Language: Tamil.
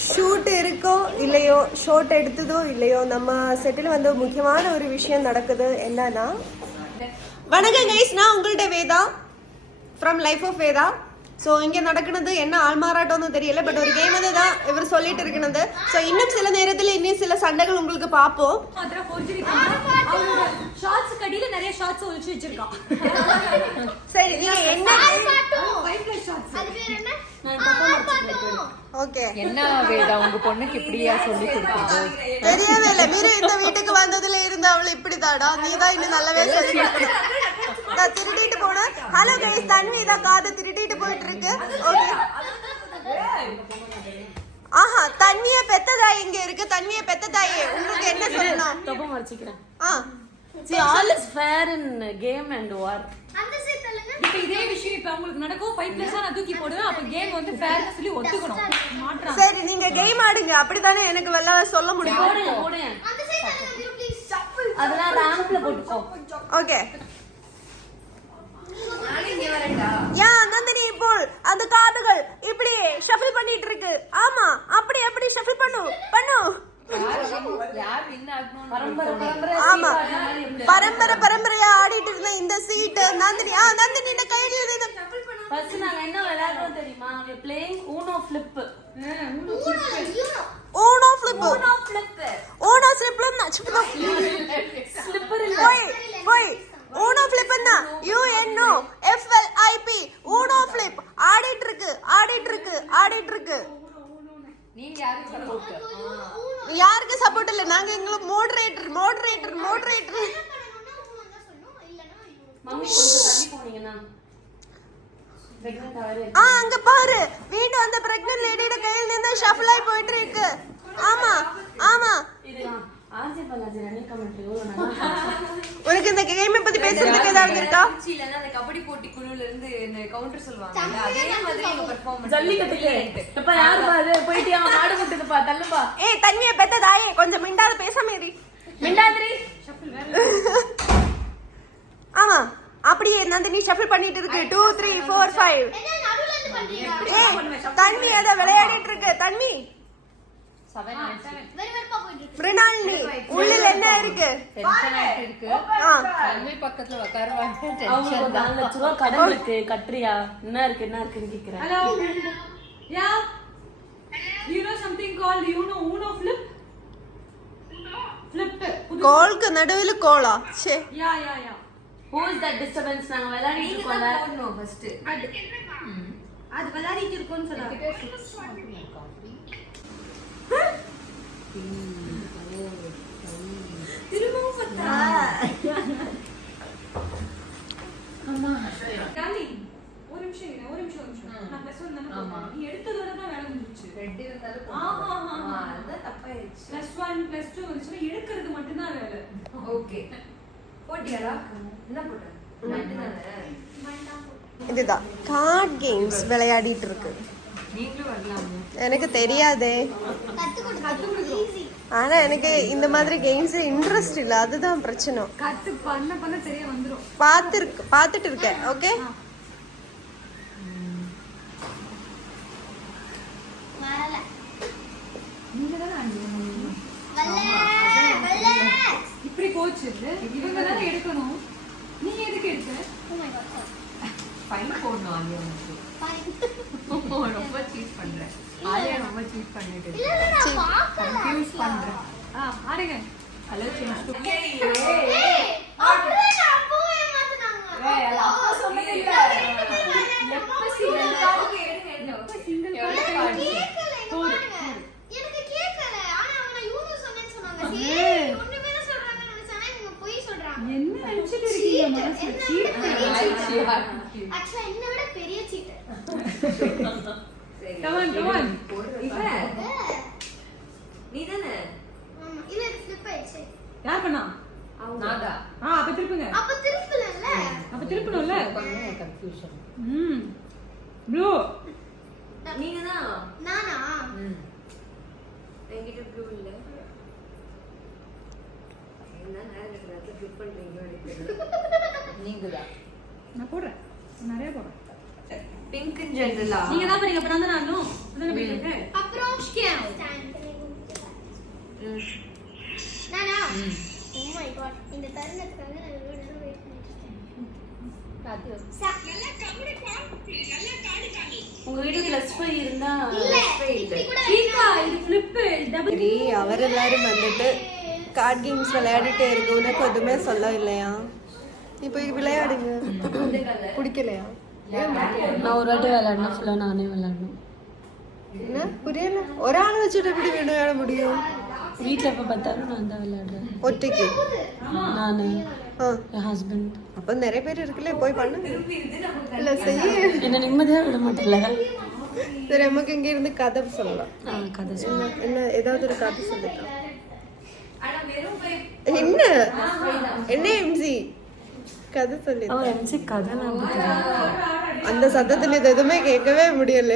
ஷூட் இருக்கோ இல்லையோ, ஷோட் எடுத்ததோ இல்லையோ, நம்ம செட்டில் வந்து முக்கியமான ஒரு விஷயம் நடக்குது. என்னன்னா, வணக்கம் கைஸ், நான் உங்கள்கிட்ட Veda from life of Veda. So இங்கே நடக்கிறது என்ன ஆள்மாறாட்டம்னு தெரியல, பட் ஒரு கேம் தான் இவர் சொல்லிட்டு இருக்கிறது. ஸோ இன்னும் சில நேரத்தில் இன்னும் சில சண்டைகள் உங்களுக்கு பார்ப்போம். நிறைய ஷார்ட்ஸ் ஒழிச்சு வச்சிருக்கான். சரி, நீங்க என்ன ஓகே என்ன வேதா உங்க பொண்ணுக்கு இப்படியா சொல்லி கொடுத்தது? தெரியவே இல்லை. மீரா இந்த வீட்டுக்கு வந்ததுல இருந்து அவள் இப்படிதாடா, நீ தான் இன்னும் நல்லாவே சொல்லி நான் திருடிட்டு போனேன். ஹலோ கைஸ், தன்வி தான் காது திருடிட்டு போயிட்டு இருக்கு. ஓகே, ஆஹா, தன்விய பெத்த தாய் இங்க இருக்கு. தன்விய பெத்த தாயே, உங்களுக்கு என்ன சொல்லணும்? தப்பா மறைச்சிக்கிறேன். See, all is fair in game and war. இப்ப இதே விஷயம் இப்ப உங்களுக்கு நடக்கும். 5+ நான் தூக்கி போடுவேன். அப்ப கேம் வந்து ஃபேர்னு சொல்லி ஒத்துக்கணும். மாட்றா. சரி, நீங்க கேம் ஆடுங்க. அப்படிதானே எனக்கு வெல்ல சொல்ல முடியும். போடுங்க போடுங்க. அதெல்லாம் ரேம்ப்ல போட்டுக்கோ. ஓகே. யா நந்தினி, இப்போ அந்த காதுகள் இப்படி ஷஃபிள் பண்ணிட்டு இருக்கு. ஆமா, அப்படி அப்படி ஷஃபிள் பண்ணு. ஆமா, பரம்பரையா ஆடிட்டு இருந்த இந்த சீட் நந்தினி. நந்தினி கையில ஃபர்ஸ்ட் நாங்க என்ன விளையாடுறோம் தெரியுமா? we playing Uno flip. Uno flip slipper இல்ல. போய் Uno flip ன்னா UNO FLIP Uno flip ஆடிட்டு இருக்கு. நீங்க யாருக்கு சப்போர்ட்? யாருக்கு சப்போர்ட் இல்ல, நாங்க எங்களுக்கு மோடரேட்டர். மம்மி கொஞ்சம் தள்ளி போனீங்கனா பிரெக்னன்ட் ஆவரே. அங்க பாரு, வீடு அந்த பிரெக்னன்ட் லேடியோட கையில நின்னு ஷஃபிள் ஆயி போயிட்டு இருக்கு. ஆமா இது ஆன்சர் பண்ணாத ரன்னிங் கமெண்ட் எவ்வளவு நல்லா. உனக்கு இந்த கேம் பத்தி பேசுறதுக்கு ஏதாவது இருக்கா? இல்லனா அந்த கபடி போட்டி குழுல இருந்து இந்த கவுண்டர் சொல்வாங்க, அதே மாதிரி எங்க பெர்ஃபார்மன்ஸ் ஜல்லிக்கட்டுக்கு இப்ப யார் பாரு போயிட்டியா மாடு குட்டுக்கு பா தள்ளுப்பா. ஏய் தண்ணியே பெத்த தாயே, கொஞ்சம் மிண்டாத பேசாம இரு. மிண்டாதிரி. ஆமா, அப்படியே நந்தினி ஷஃபிள் பண்ணிட்டு இருக்கு. 2 3 4 5. ஏய் தண்ணி அத விளையாடிட்டு இருக்கு. தண்ணி 7 பிரணாலினி உள்ள என்ன இருக்கு? டென்ஷன் ஆயிட்டு இருக்கு. தன்வி பக்கத்துல உட்காருவாங்க. அவங்க 4 லட்சம் ரூபாய் கடன் இருக்கு, கட்றியா? என்ன இருக்குன்னு கேக்குறேன். Hello yeah, you know something called Uno flip? கோல்க்கு நடுவுல கோலா. ச்சே, யா who is that disturbance? நாங்க விளையாடிட்டு இருக்கோம்ல. நோ ஃபர்ஸ்ட் அது விளையாடிட்டு இருக்கோம்னு சொன்னாங்க. திரும்பவும் பத்தா. அம்மா டாலி, ஒரு நிமிஷம். நான் ப்ளஸ் 1 தான போறேன். நீ எடுத்ததோட தான் வேலை முடிஞ்சிச்சு. ரெட் இருந்தாலும் ஆமா அது தப்பாயிடுச்சு. +1 +2 வந்துச்சுனா எடுக்கிறது மட்டும் தான் வேலை. ஓகே, போட்டியாடா? என்ன போட்ட? இதுதான் கார்ட் கேம்ஸ் விளையாடிட்டு இருக்கு. நீங்களும் வரலாமா? எனக்கு தெரியாதே, ஆனா எனக்கு இந்த மாதிரி கேம்ஸ் இன்ட்ரெஸ்ட் இல்ல, அதுதான் பிரச்சனை. கத்து பண்ண சரியா வந்துரும். பாத்துட்டு இருக்கேன். ஓகே, இப்படி போச்சு. இவங்க தானே எடுக்கணும். நீ எதுக்கு எடுத்த? ஃபைன் போடணும். ஆலியா ரொம்ப சீட் பண்றேன். ஆலியா ரொம்ப சீட் பண்ணிட்டு கன்ஃபியூஸ் பண்றேன். ஆடுங்க. ஹலோ சேஞ்ச் டு என்ன நினைச்சிட்டு இருக்கீங்க மனசுல? ஆக்சுவலா என்ன விட பெரிய சீட்டர். Come on. நீதானே? ஆமா, இல்ல இது ஃபிளிப் ஆயிடுச்சு. யார் பண்ணா? நாதா. அப்ப திருப்புங்க. அப்ப திருப்பலல்ல. அப்ப திருப்பணும்ல. கன்ஃபியூஷன். ப்ளூ. நீங்க தான். நானா? என்கிட்ட ப்ளூ இல்ல. என்ன நேரத்துல ஃபிளிப் பண்றீங்களோ எனக்கு. நீங்க தான். நான் போடுறேன். நிறைய போடுறேன். பிங்க் இன் ஜெனரலா. நீங்க தான் பண்ணீங்க. அப்ப நான் தான் நானும். அதானே பேசுறேன். அப்புறம் ஸ்கேம். Oh my god. இந்த தருணத்துக்காக நான் இவ்வளவு நேரம் வெயிட் பண்ணிட்டு இருக்கேன். உங்க வீட்டுல ப்ளஸ் 5 இருந்தா இல்ல இப்படி கூட கீதா இது ஃபிளிப் டபுள் சரி அவர் எல்லாரும் வந்துட்டு கார்ட் கேம்ஸ் விளையாடிட்டே இருக்கு உனக்கு எதுவுமே சொல்ல இல்லையா நீ போய் விளையாடுங்க பிடிக்கலையா நான் ஒரு வாட்டி விளையாடணும் ஃபுல்லா நானே விளையாடணும் என்ன புரியல ஒரு ஆளை வச்சுட்டு எப்படி விளையாட முடியும் வீட்ல எப்ப பார்த்தாலும் நான் தான் விளையாடுறேன் ஒட்டிக்கு நானு ஆ என் ஹஸ்பண்ட் அப்ப நிறைய பேர் இருக்குல்ல போய் பண்ணு இல்ல செய்ய என்ன நிம்மதியா விட மாட்டேல சரி நமக்கு இங்க இருந்து கதை சொல்லலாம் கதை என்ன ஏதாவது ஒரு கதை சொல்லுங்க என்ன என்ன எம்சி கதை சொல்லி எம்சி கதை நான் அந்த சத்தத்துல இது எதுவுமே கேட்கவே முடியல